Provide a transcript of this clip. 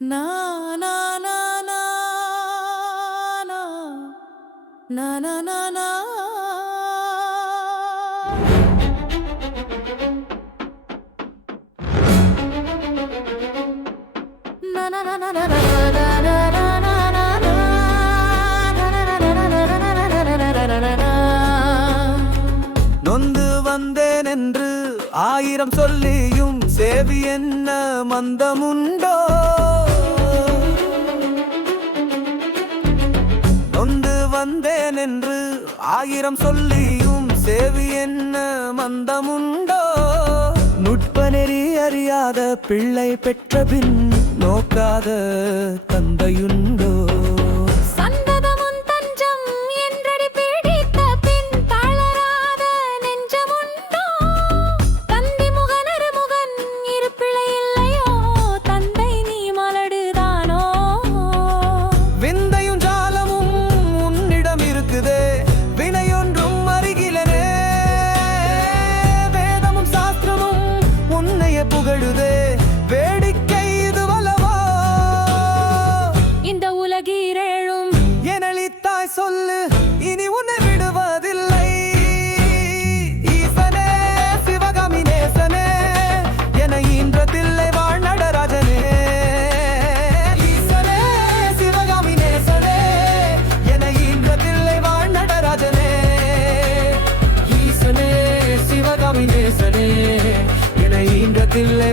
Na na na na na na na na na na na na na நொந்து வந்தேன் என்று ஆயிரம் சொல்லியும் சேவி என்ன மந்தமுண்டோ? நொந்து வந்தேன் என்று ஆயிரம் சொல்லியும் சேவி என்ன மந்தமுண்டோ? நுட்பநெறி அறியாத பிள்ளை பெற்ற பின் நோக்காத தந்தையுண்டோ? புகழுதே வேடிக்கை இதுவல்லவோ? இந்த உலகீரேழும் எனளித்தாய் சொல்லு, இனி உன்னை விடுவதில்லை. ஈசனே சிவகாமி நேசனே, என ஈன்றதில்லை வாழ் நடராஜனே. ஈசனே சிவகாமி நேசனே, என ஈன்றதில்லை வாழ் நடராஜனே. ஈசனே சிவகாமி நேசனே, ஈன்றதில்லை